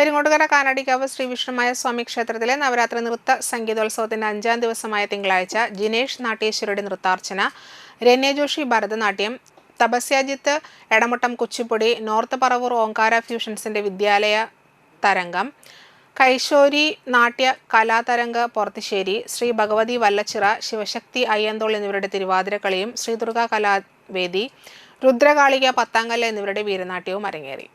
പെരിങ്ങോട്ടുകര കാനാടിക്കാവ് ശ്രീ വിഷ്ണുമായ സ്വാമി ക്ഷേത്രത്തിലെ നവരാത്രി നൃത്ത സംഗീതോത്സവത്തിന്റെ അഞ്ചാം ദിവസമായ തിങ്കളാഴ്ച ജിനേഷ് നാട്യേശ്വരിയുടെ നൃത്താർച്ചന രന്യ ജോഷി ഭരതനാട്യം തപസ്യാജിത്ത് എടമുട്ടം കുച്ചിപ്പുടി നോർത്ത് പറവൂർ ഓങ്കാര ഫ്യൂഷൻസിന്റെ വിദ്യാലയ തരംഗം കൈശോരി നാട്യ കലാതരംഗ പൊറത്തിശ്ശേരി ശ്രീ ഭഗവതി വല്ലച്ചിറ ശിവശക്തി അയ്യന്തോൾ എന്നിവരുടെ തിരുവാതിരക്കളിയും ശ്രീ ദുർഗ കലാവേദി രുദ്രകാളിക പത്താങ്കല്ല് എന്നിവരുടെ വീരനാട്യവും അരങ്ങേറി.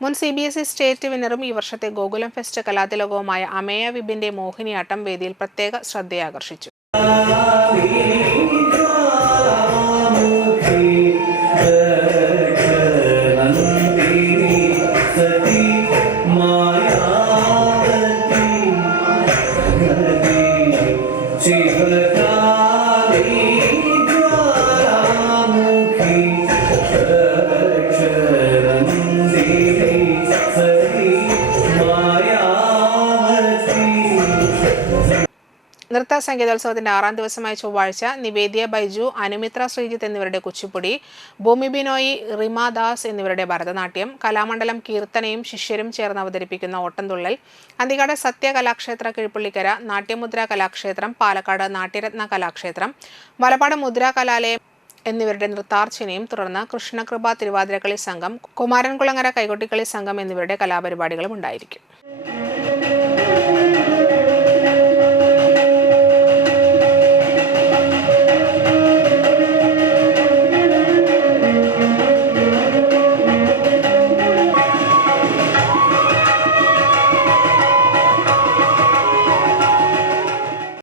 മുൻ C B S E state വിന്നറും ഈ വർഷത്തെ ഗോകുലം ഫെസ്റ്റ് കലാതിലകവുമായ അമേയ വിബിന്റെ മോഹിനിയാട്ടം വേദിയിൽ പ്രത്യേക ശ്രദ്ധയാകർഷിച്ചു നൃത്ത സംഗീതോത്സവത്തിന്റെ ആറാം ദിവസമായ ചൊവ്വാഴ്ച നിവേദ്യ ബൈജു അനുമിത്ര ശ്രീജിത്ത് എന്നിവരുടെ കുച്ചിപ്പുടി ഭൂമി ബിനോയി റിമ ദാസ് എന്നിവരുടെ ഭരതനാട്യം കലാമണ്ഡലം കീർത്തനയും ശിഷ്യരും ചേർന്ന് അവതരിപ്പിക്കുന്ന ഓട്ടംതുള്ളൽ അന്തികാട് സത്യകലാക്ഷേത്ര കലാക്ഷേത്ര കിഴിപ്പള്ളിക്കര നാട്യമുദ്ര കലാക്ഷേത്രം പാലക്കാട് നാട്യരത്ന കലാക്ഷേത്രം മലപ്പാട് മുദ്രാ കലാലയം എന്നിവരുടെ നൃത്താർച്ചനയും തുടർന്ന് കൃഷ്ണകൃപ തിരുവാതിരക്കളി സംഘം കുമാരൻകുളങ്ങര കൈകൊട്ടിക്കളി സംഘം എന്നിവരുടെ കലാപരിപാടികളും ഉണ്ടായിരിക്കും.